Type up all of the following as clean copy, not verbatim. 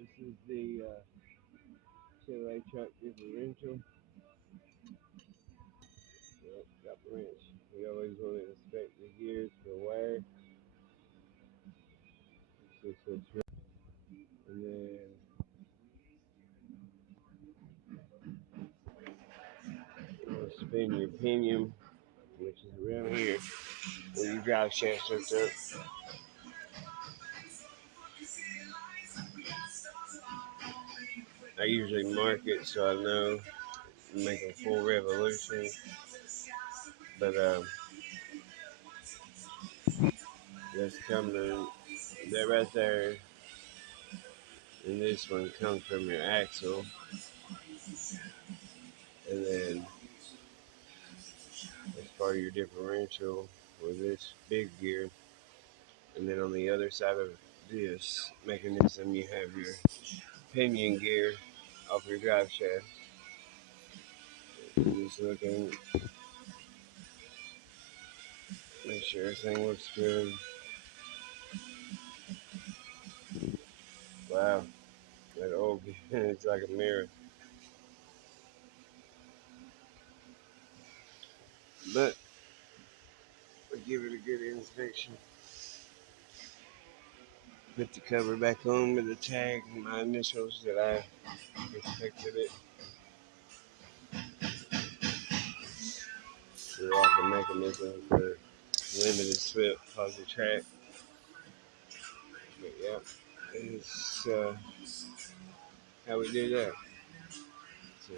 This is the Chevrolet truck differential. Yep, got the wrench. We always want to inspect the gears for wear. And then you'll spin your pinion, which is around here, where your drive shaft starts up. I usually mark it so I know make a full revolution. But that's coming. That right there, and this one comes from your axle, and then as part of your differential with this big gear, and then on the other side of this mechanism, you have your pinion gear off your drive shaft. Just looking, make sure everything looks good. Wow, that old gear, it's like a mirror. But we give it a good inspection. Put the cover back on with the tag, my initials that I inspected it. They're like a mechanism for limited slip, positive track. But yeah, it's how we do that. So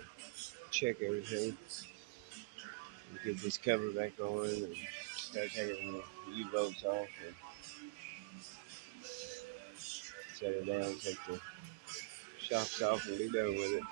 check everything. Get this cover back on and start taking the U-bolts off and set it down, take the shocks off and be done with it.